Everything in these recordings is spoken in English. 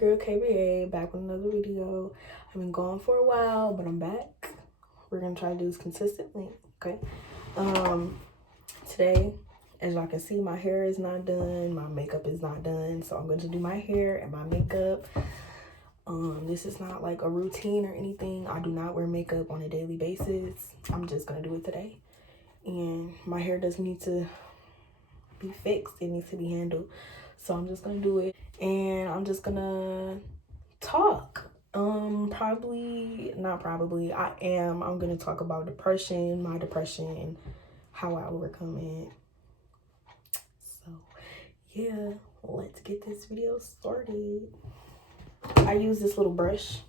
girl KBA, back with another video. I've been gone for a while, but I'm back. We're gonna try to do this consistently, okay? Today, as y'all can see, my hair is not done, my makeup is not done, so I'm going to do my hair and my makeup. This is not like a routine or anything. I do not wear makeup on a daily basis. I'm just gonna do it today. And my hair doesn't need to be fixed, it needs to be handled. So I'm just gonna do it, and I'm just gonna talk. I'm gonna talk about depression, my depression, and how I overcome it. So yeah, let's get this video started. I use this little brush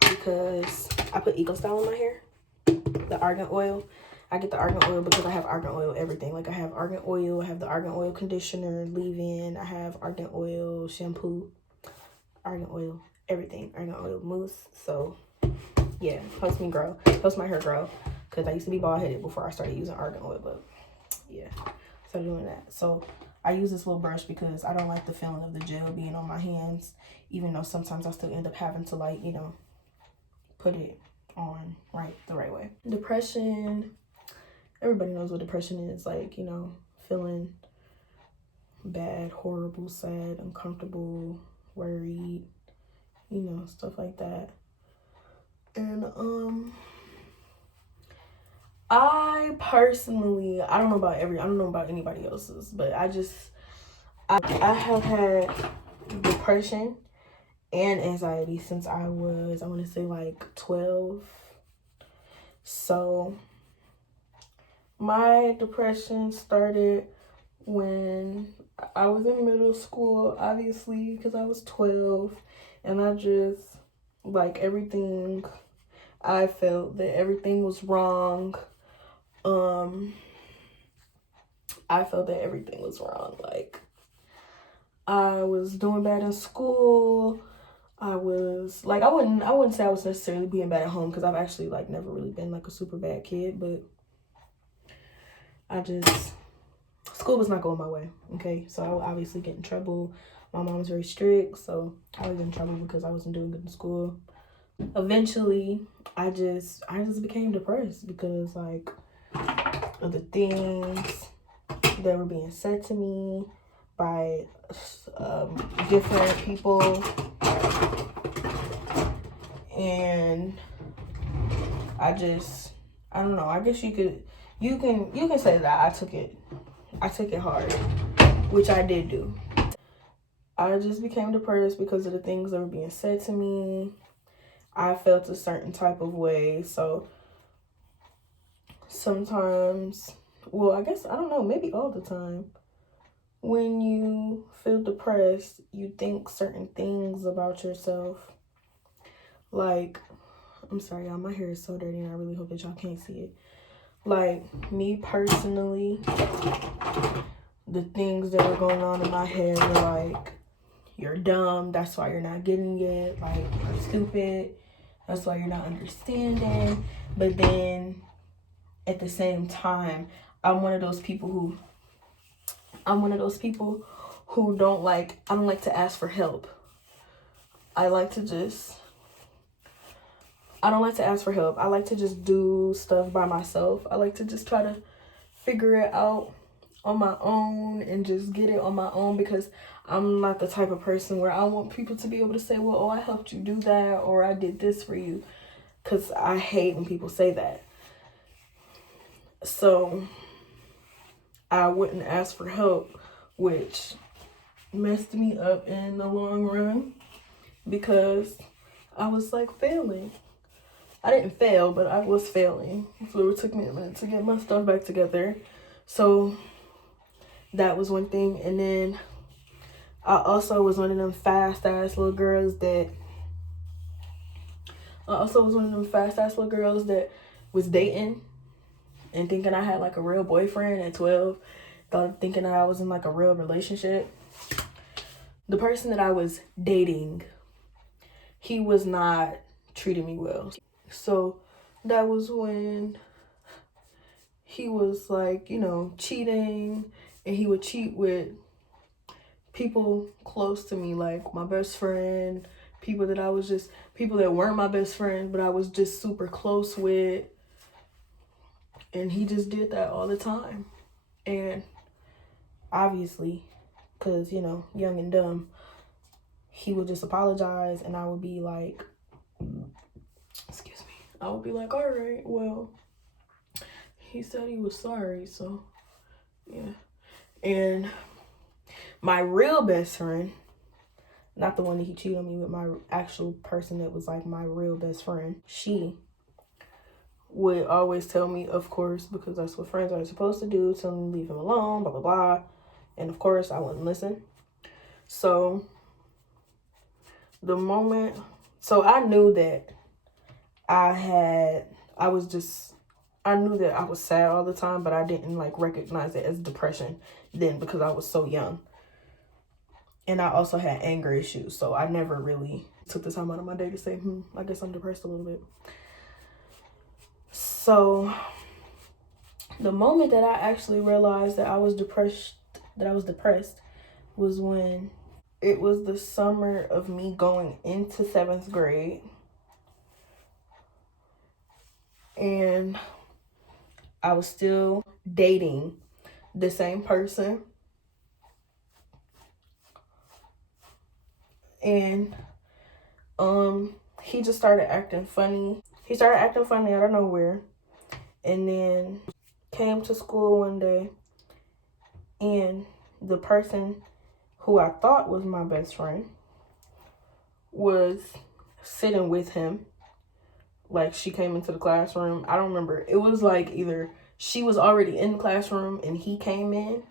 because I put Eco Style in my hair, the argan oil. I get the argan oil because I have argan oil everything. Like I have argan oil, I have the argan oil conditioner, leave-in, I have argan oil shampoo, argan oil, everything, argan oil mousse. So yeah, helps me grow, helps my hair grow, because I used to be bald-headed before I started using argan oil, but yeah, so doing that. So I use this little brush because I don't like the feeling of the gel being on my hands, even though sometimes I still end up having to, like, you know, put it on the right way. Depression, everybody knows what depression is, like, you know, feeling bad, horrible, sad, uncomfortable, worried, you know, stuff like that. And I personally, I don't know about anybody else's, but I have had depression and anxiety since I was, I want to say like 12. So my depression started when I was in middle school, obviously, because I was 12, and I just, like, everything, I felt that everything was wrong. I felt that everything was wrong. Like, I was doing bad in school. I was, like, I wouldn't say I was necessarily being bad at home, because I've actually, like, never really been, like, a super bad kid, but school was not going my way, okay? So I would obviously get in trouble. My mom was very strict, so I would get in trouble because I wasn't doing good in school. Eventually, I just became depressed because, like, of the things that were being said to me by different people, and I don't know, I guess you can say that I took it hard, which I did do. I just became depressed because of the things that were being said to me. I felt a certain type of way. So sometimes, well, I guess, I don't know, maybe all the time, when you feel depressed, you think certain things about yourself. Like, I'm sorry, y'all, my hair is so dirty and I really hope that y'all can't see it. Like, me personally, the things that were going on in my head were like, you're dumb, that's why you're not getting it. Like, you're stupid, that's why you're not understanding. But then at the same time, I don't like to ask for help. I don't like to ask for help. I like to just do stuff by myself. I like to just try to figure it out on my own and just get it on my own, because I'm not the type of person where I want people to be able to say, well, oh, I helped you do that, or I did this for you, because I hate when people say that. So I wouldn't ask for help, which messed me up in the long run, because I was, like, failing. I didn't fail, but I was failing. So it took me a minute to get my stuff back together. So that was one thing. And then I also was one of them fast-ass little girls that was dating and thinking I had, like, a real boyfriend at 12. Thinking that I was in, like, a real relationship. The person that I was dating, he was not treating me well. So that was when he was, like, you know, cheating, and he would cheat with people close to me, like my best friend, people that weren't my best friends, but I was just super close with. And he just did that all the time. And obviously, because, you know, young and dumb, he would just apologize, and I would be like, excuse me, I would be like, all right, well, he said he was sorry, so yeah. And my real best friend, not the one that he cheated on me with, my actual person that was like my real best friend, she would always tell me, of course, because that's what friends are supposed to do, tell me leave him alone, blah, blah, blah. And of course, I wouldn't listen. So the moment, so I knew that I knew that I was sad all the time, but I didn't like recognize it as depression then because I was so young. And I also had anger issues, so I never really took the time out of my day to say, I guess I'm depressed a little bit. So the moment that I actually realized that I was depressed was when it was the summer of me going into 7th grade. And I was still dating the same person. And he just started acting funny. He started acting funny out of nowhere. And then came to school one day, and the person who I thought was my best friend was sitting with him. Like, she came into the classroom. I don't remember. It was like either she was already in the classroom and he came in,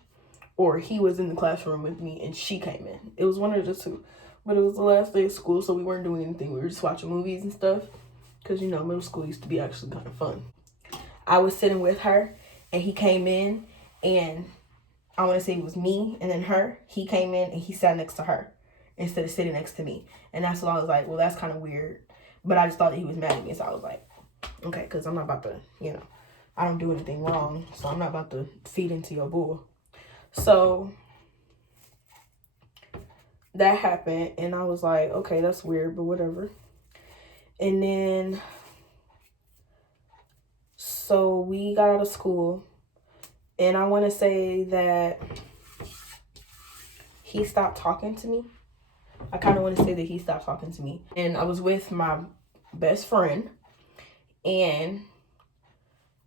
or he was in the classroom with me and she came in. It was one of the two. But it was the last day of school, so we weren't doing anything. We were just watching movies and stuff. Because, you know, middle school used to be actually kind of fun. I was sitting with her, and he came in, and I want to say it was me and then her. He came in, and he sat next to her instead of sitting next to me. And that's when I was like, well, that's kind of weird. But I just thought that he was mad at me, so I was like, okay, because I'm not about to, you know, I don't do anything wrong, so I'm not about to feed into your bull. So that happened, and I was like, okay, that's weird, but whatever. And then, so we got out of school, and I want to say that he stopped talking to me. I kind of want to say that he stopped talking to me. And I was with my best friend, and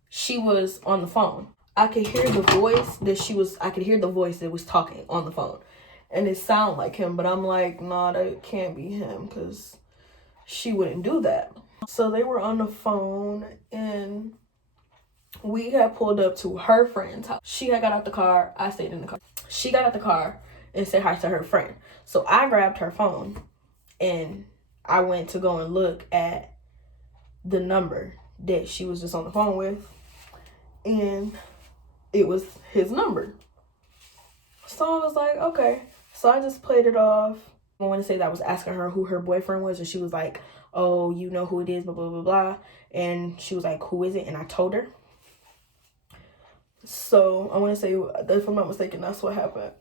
she was on the phone. I could hear the voice that was talking on the phone. And it sounded like him, but I'm like, nah, that can't be him, because she wouldn't do that. So they were on the phone, and we had pulled up to her friend's house. She had got out the car. I stayed in the car. She got out the car and said hi to her friend. So I grabbed her phone, and I went to go and look at the number that she was just on the phone with, and it was his number. So I was like, okay. So I just played it off. I want to say that I was asking her who her boyfriend was, and she was like, oh, you know who it is, blah, blah, blah, blah. And she was like, who is it? And I told her. So I want to say, if I'm not mistaken, that's what happened.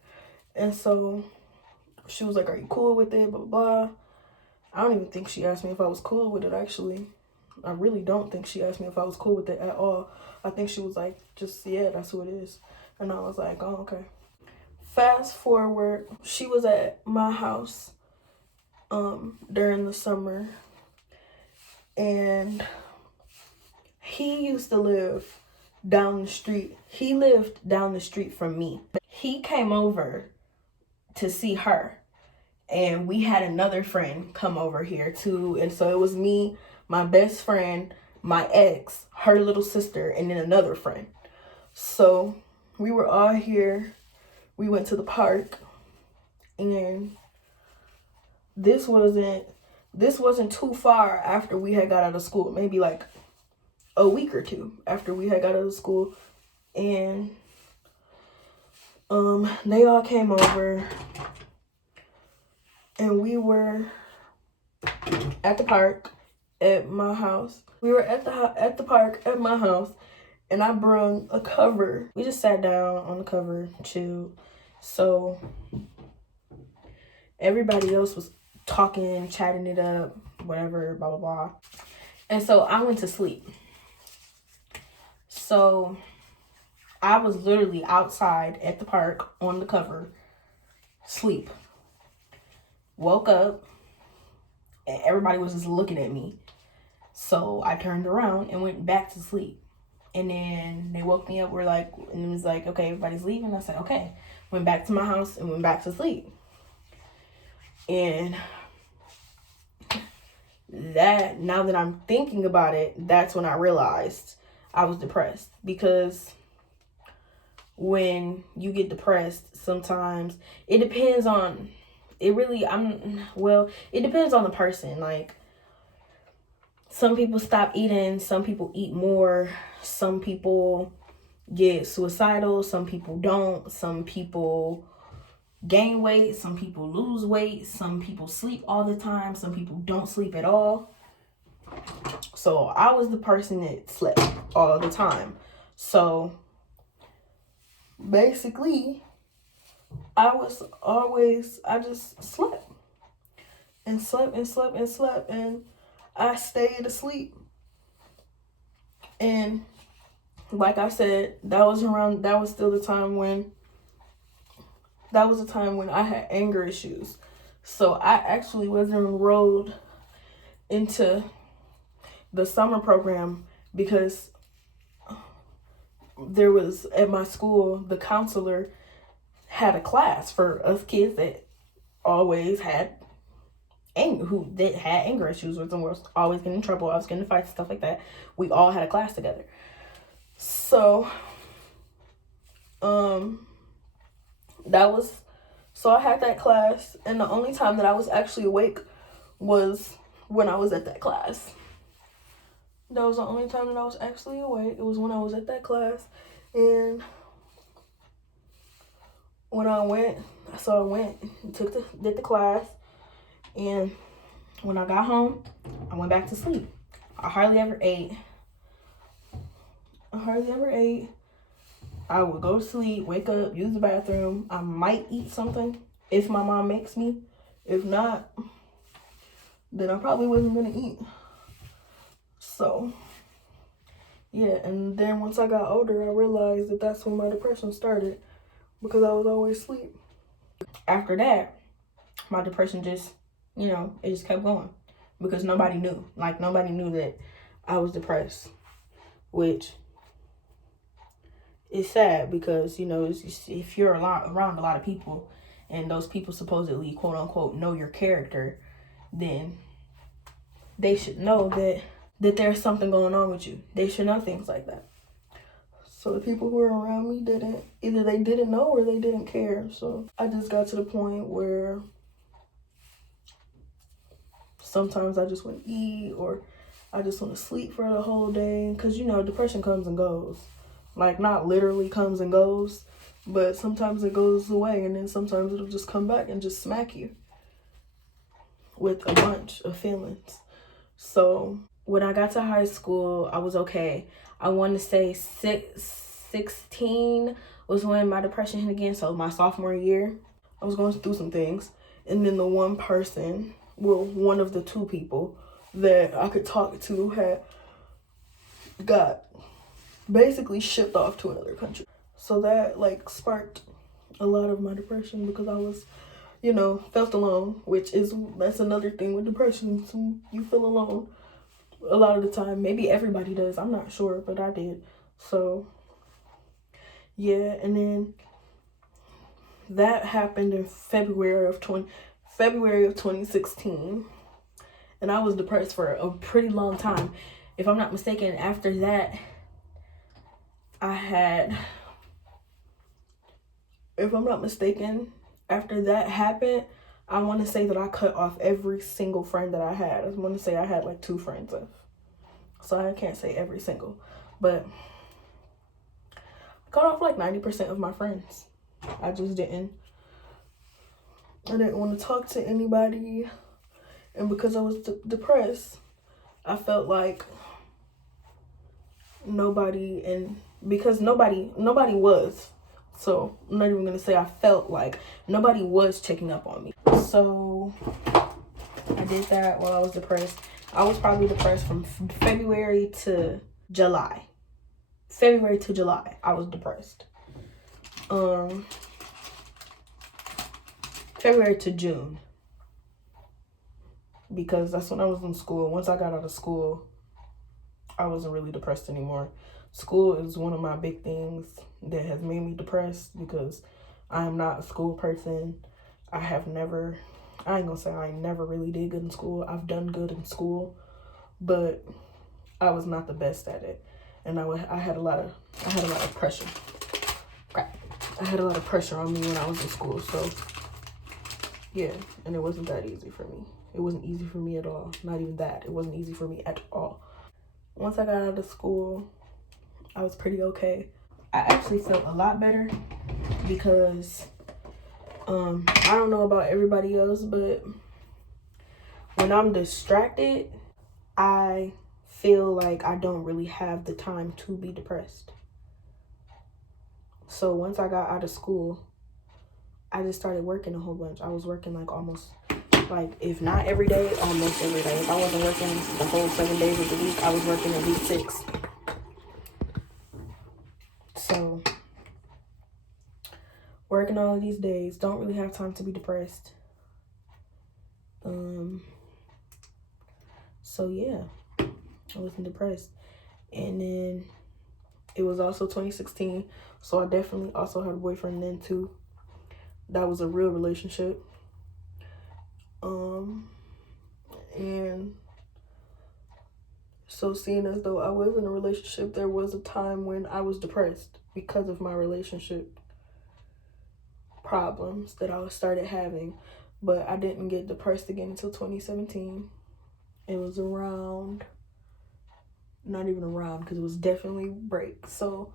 And so she was like, are you cool with it, blah, blah, blah. I don't even think she asked me if I was cool with it, actually. I really don't think she asked me if I was cool with it at all. I think she was like, just, yeah, that's who it is. And I was like, oh, okay. Fast forward, she was at my house during the summer, and he used to live down the street. He lived down the street from me. He came over to see her, and we had another friend come over here too. And so it was me, my best friend, my ex, her little sister, and then another friend. So we were all here. We went to the park, and this wasn't too far after we had got out of school, maybe like a week or two after we had got out of school. And they all came over, and we were at the park at my house. We were at the park at my house, and I brung a cover. We just sat down on the cover, chilled. So Everybody else was talking, chatting it up, whatever, blah, blah, blah. And so I went to sleep. So I was literally outside at the park on the cover, sleep. Woke up and everybody was just looking at me. So I turned around and went back to sleep. And then they woke me up. We're like, and it was like, okay, everybody's leaving. I said, okay. Went back to my house and went back to sleep. And that, now that I'm thinking about it, that's when I realized I was depressed. Because when you get depressed, sometimes it depends on, it depends on the person. Like, some people stop eating, some people eat more, some people get suicidal, some people don't, some people gain weight, some people lose weight, some people sleep all the time, some people don't sleep at all. So I was the person that slept all the time. So basically, I just slept and slept and slept and slept, and I stayed asleep. And like I said, that was still the time when, that was the time when I had anger issues. So I actually was enrolled into the summer program because there was, at my school, the counselor had a class for us kids that always had anger issues with them. We were always getting in trouble. I was getting in fights, stuff like that. We all had a class together. So, I had that class, and the only time that I was actually awake was when I was at that class. That was the only time that I was actually awake. It was when I was at that class. And when I went, did the class, and when I got home, I went back to sleep. I hardly ever ate. I would go to sleep, wake up, use the bathroom. I might eat something if my mom makes me. If not, then I probably wasn't going to eat. So, yeah. And then once I got older, I realized that that's when my depression started, because I was always asleep. After that, my depression just, it just kept going, because nobody knew. Like, nobody knew that I was depressed, which is sad, because, if you're around a lot of people and those people supposedly, quote unquote, know your character, then they should know that there's something going on with you. They should know things like that. So the people who were around me either they didn't know or they didn't care. So I just got to the point where sometimes I just want to eat, or I just want to sleep for the whole day. Because, depression comes and goes. Like, not literally comes and goes, but sometimes it goes away, and then sometimes it'll just come back and just smack you with a bunch of feelings. So when I got to high school, I was okay. I want to say 16 was when my depression hit again. So my sophomore year, I was going through some things. And then the one of the two people that I could talk to had got basically shipped off to another country. So that sparked a lot of my depression, because I was, felt alone, that's another thing with depression. So you feel alone a lot of the time. Maybe everybody does, I'm not sure, but I did. So yeah, and then that happened in February of 2016, and I was depressed for a pretty long time. If I'm not mistaken, after that, after that happened, I want to say that I cut off every single friend that I had. I want to say I had 2 friends left. So I can't say every single, but I cut off 90% of my friends. I didn't want to talk to anybody. And because I was depressed, I felt like nobody was So I'm not even gonna say I felt like nobody was checking up on me. So I did that while I was depressed. I was probably depressed from February to July. February to July, I was depressed. February to June, because that's when I was in school. Once I got out of school, I wasn't really depressed anymore. School is one of my big things that has made me depressed, because I am not a school person. I ain't gonna say I never really did good in school. I've done good in school, but I was not the best at it. And I had a lot of pressure. Crap. I had a lot of pressure on me when I was in school, so yeah, and it wasn't that easy for me. It wasn't easy for me at all. Not even that. It wasn't easy for me at all. Once I got out of school, I was pretty okay. I actually felt a lot better because I don't know about everybody else, but when I'm distracted, I feel like I don't really have the time to be depressed. So once I got out of school, I just started working a whole bunch. I was working if not every day, almost every day. If I wasn't working the whole 7 days of the week, I was working at least 6. So working all of these days, don't really have time to be depressed. So yeah, I wasn't depressed. And then it was also 2016, so I definitely also had a boyfriend then too. That was a real relationship. And so seeing as though I was in a relationship, there was a time when I was depressed because of my relationship problems that I started having. But I didn't get depressed again until 2017. It was not even around, because it was definitely break. So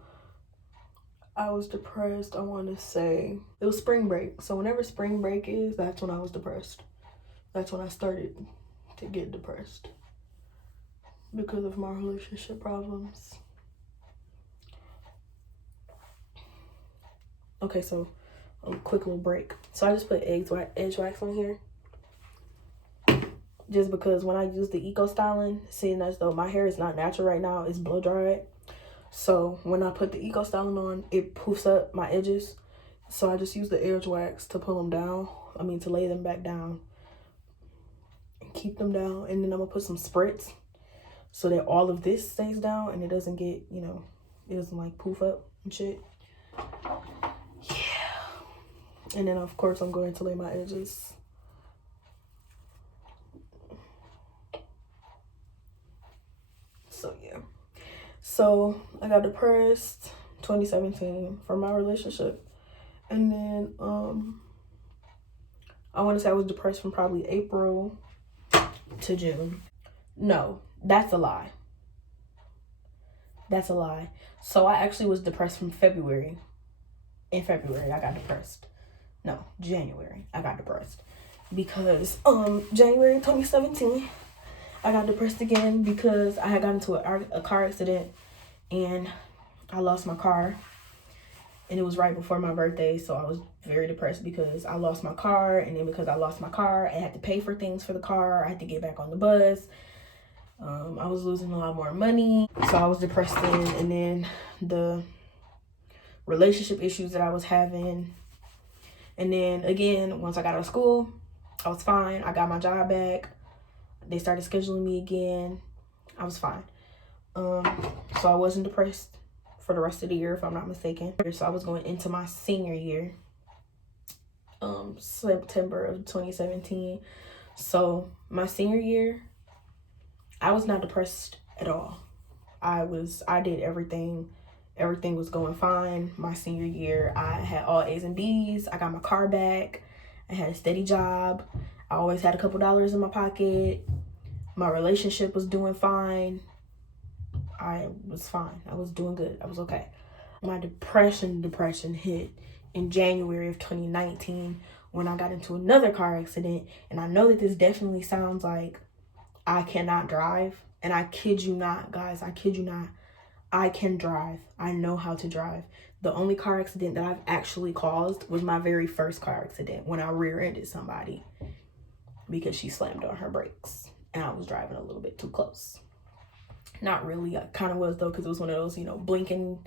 I was depressed, I want to say it was spring break. So whenever spring break is, that's when I was depressed. That's when I started to get depressed because of my relationship problems. Okay, so a quick little break. So I just put edge wax on here just because when I use the Eco Styling, seeing as though my hair is not natural right now, it's blow dried. So when I put the Eco Styling on, it poofs up my edges. So I just use the edge wax to pull them down. To lay them back down and keep them down. And then I'm gonna put some spritz so that all of this stays down and it doesn't get, it doesn't like poof up and shit. Yeah. And then of course I'm going to lay my edges. So yeah. So I got depressed 2017 from my relationship. And then I want to say I was depressed from probably April to June. No, that's a lie. That's a lie. So I actually was depressed from February. In February, I got depressed. No, January, I got depressed. Because January 2017, I got depressed again because I had gotten into a car accident and I lost my car. And it was right before my birthday, so I was very depressed because I lost my car. And then because I lost my car, I had to pay for things for the car. I had to get back on the bus. I was losing a lot more money. So I was depressed then. And then the relationship issues that I was having. And then again, once I got out of school, I was fine. I got my job back. They started scheduling me again. I was fine. So I wasn't depressed for the rest of the year, if I'm not mistaken. So I was going into my senior year, September of 2017. So my senior year, I was not depressed at all. I did everything. Everything was going fine. My senior year, I had all A's and B's. I got my car back. I had a steady job. I always had a couple dollars in my pocket. My relationship was doing fine. I was fine. I was doing good. I was okay. My depression hit in January of 2019 when I got into another car accident. And I know that this definitely sounds like I cannot drive. And I kid you not, guys. I kid you not. I can drive. I know how to drive. The only car accident that I've actually caused was my very first car accident when I rear-ended somebody because she slammed on her brakes and I was driving a little bit too close. Not really. I kind of was though, because it was one of those, you know, blinking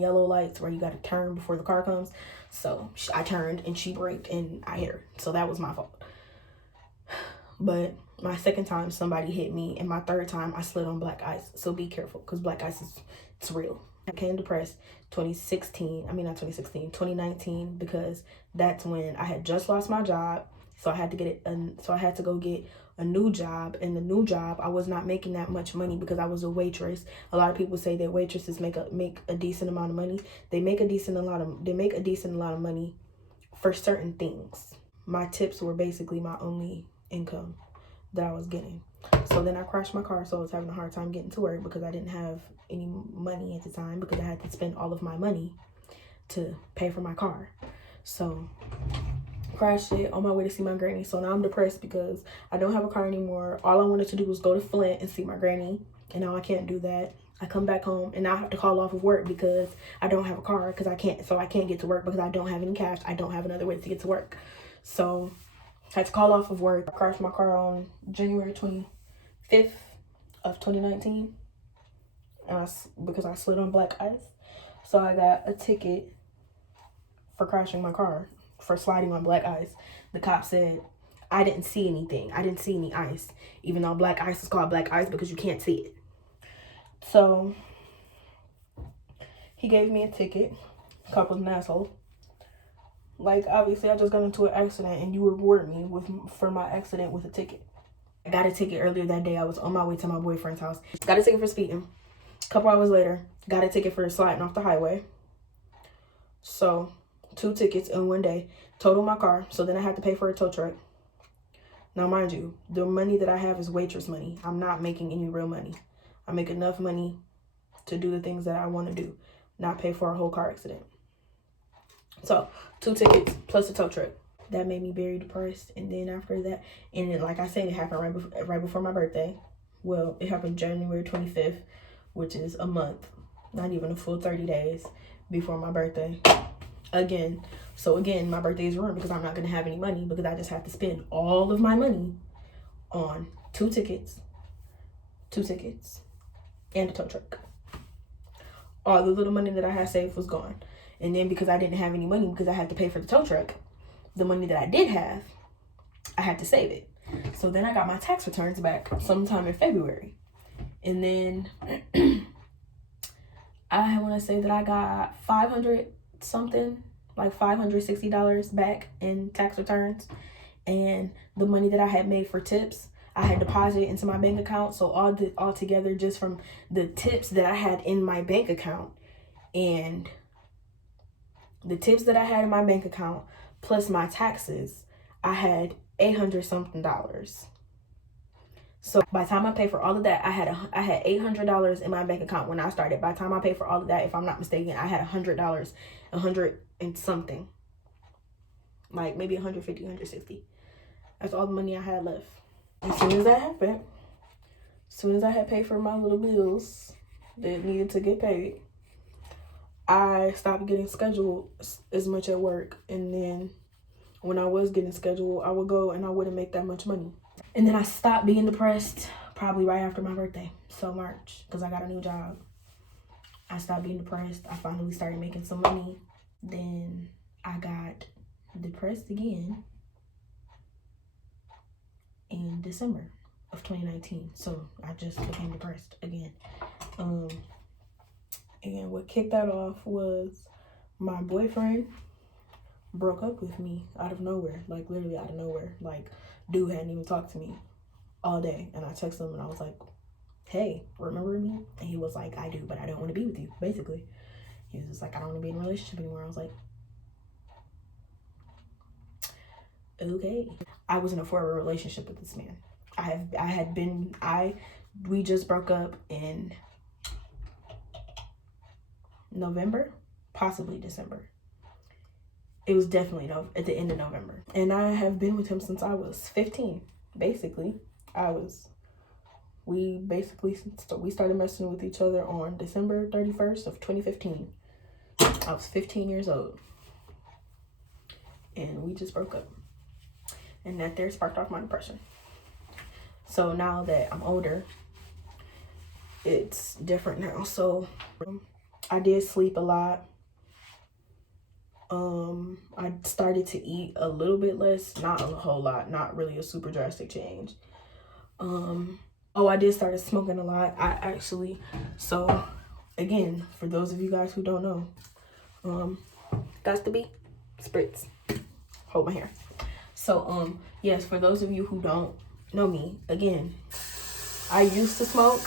yellow lights where you got to turn before the car comes. So I turned and she braked and I hit her. So that was my fault. But my second time somebody hit me, and my third time I slid on black ice. So be careful, because black ice it's real. I became depressed 2019, because that's when I had just lost my job. So I had to go get a new job, and the new job I was not making that much money because I was a waitress. A lot of people say that waitresses make a decent amount of money. They make a decent amount of money for certain things. My tips were basically my only income that I was getting. So then I crashed my car, so I was having a hard time getting to work because I didn't have any money at the time, because I had to spend all of my money to pay for my car. So crashed it on my way to see my granny. So now I'm depressed because I don't have a car anymore. All I wanted to do was go to Flint and see my granny, and now I can't do that. I come back home and now I have to call off of work because I don't have a car, because I can't get to work because I don't have any cash. I don't have another way to get to work. So I had to call off of work. I crashed my car on January 25th of 2019 because I slid on black ice. So I got a ticket for crashing my car, for sliding on black ice. The cop said I didn't see anything. I didn't see any ice, even though black ice is called black ice because you can't see it. So he gave me a ticket. The cop was an asshole. Like, obviously, I just got into an accident and you reward me for my accident with a ticket. I got a ticket earlier that day. I was on my way to my boyfriend's house. Got a ticket for speeding. A couple hours later, got a ticket for sliding off the highway. So 2 tickets in one day. Totaled my car. So then I had to pay for a tow truck. Now, mind you, the money that I have is waitress money. I'm not making any real money. I make enough money to do the things that I want to do, not pay for a whole car accident. So 2 tickets plus a tow truck. That made me very depressed. And then after that, and then, like I said, it happened right before my birthday. Well, it happened January 25th, which is a month, not even a full 30 days before my birthday. Again, my birthday is ruined because I'm not going to have any money, because I just have to spend all of my money on 2 tickets, and a tow truck. All the little money that I had saved was gone. And then because I didn't have any money because I had to pay for the tow truck, the money that I did have, I had to save it. So then I got my tax returns back sometime in February. And then I want to say that I got $560 back in tax returns. And the money that I had made for tips, I had deposited into my bank account. So all together, just from the tips that I had in my bank account and the tips that I had in my bank account plus my taxes, I had $800 something. So by the time I paid for all of that, I had $800 in my bank account when I started. By the time I paid for all of that, if I'm not mistaken, I had $100, 100 and something, like maybe 150, 160. That's all the money I had left. As soon as that happened, as soon as I had paid for my little bills that needed to get paid, I stopped getting scheduled as much at work. And then when I was getting scheduled, I would go and I wouldn't make that much money. And then I stopped being depressed probably right after my birthday. So March, because I got a new job. I stopped being depressed. I finally started making some money. Then I got depressed again in December of 2019. So I just became depressed again. And what kicked that off was my boyfriend broke up with me out of nowhere, like literally out of nowhere. Like, dude hadn't even talked to me all day, and I texted him and I was like, hey, remember me? And he was like, I do, but I don't want to be with you, basically. He was just like, I don't want to be in a relationship anymore. I was like, okay. I was in a 4-year relationship with this man. We just broke up in November, possibly December. It was definitely at the end of November. And I have been with him since I was 15, basically. I was We basically, we started messing with each other on December 31st of 2015. I was 15 years old. And we just broke up. And that there sparked off my depression. So now that I'm older, it's different now. So I did sleep a lot. I started to eat a little bit less, not a whole lot, not really a super drastic change. Oh, I did start smoking a lot. So again, for those of you guys who don't know, got to be spritz. Hold my hair. So yes, for those of you who don't know me, again, I used to smoke.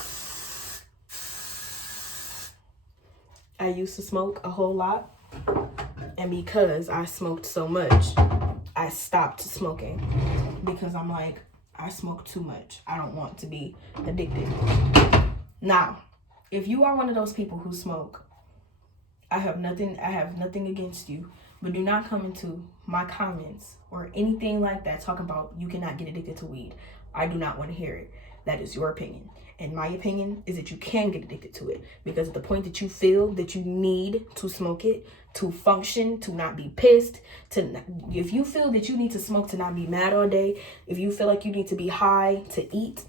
I used to smoke a whole lot. And because I smoked so much, I stopped smoking. Because I'm like, I smoke too much. I don't want to be addicted. Now, if you are one of those people who smoke, I have nothing against you. But do not come into my comments or anything like that talking about you cannot get addicted to weed. I do not want to hear it. That is your opinion. And my opinion is that you can get addicted to it. Because at the point that you feel that you need to smoke it, to function, to not be pissed, if you feel that you need to smoke to not be mad all day, if you feel like you need to be high to eat,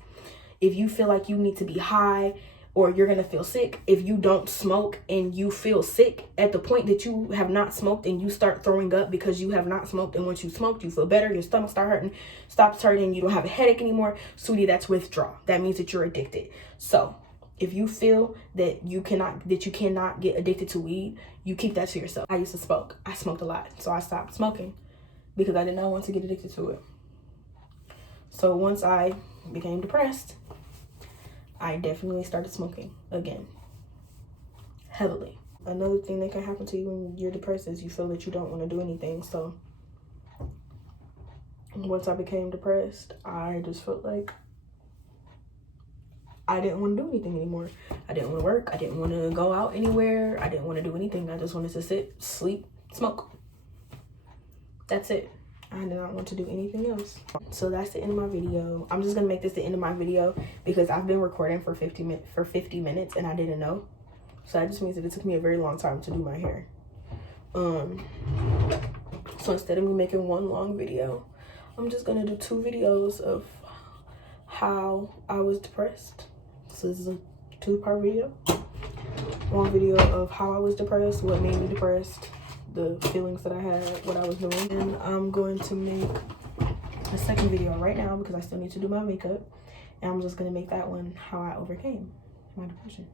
if you feel like you need to be high or you're going to feel sick, if you don't smoke and you feel sick at the point that you have not smoked and you start throwing up because you have not smoked, and once you smoked, you feel better, your stomach stops hurting, you don't have a headache anymore, sweetie, that's withdrawal. That means that you're addicted. So if you feel that you cannot get addicted to weed, you keep that to yourself. I used to smoke. I smoked a lot. So I stopped smoking because I did not want to get addicted to it. So once I became depressed, I definitely started smoking again, heavily. Another thing that can happen to you when you're depressed is you feel that you don't want to do anything. So once I became depressed, I just felt like I didn't want to do anything anymore. I didn't want to work. I didn't want to go out anywhere. I didn't want to do anything. I just wanted to sit, sleep, smoke. That's it. I did not want to do anything else. So that's the end of my video. I'm just gonna make this the end of my video because I've been recording for 50 minutes and I didn't know. So that just means that it took me a very long time to do my hair. So instead of me making one long video, I'm just gonna do 2 videos of how I was depressed. So this is a 2-part video. One video of how I was depressed, what made me depressed, the feelings that I had, what I was doing. And I'm going to make a second video right now because I still need to do my makeup. And I'm just going to make that one how I overcame my depression.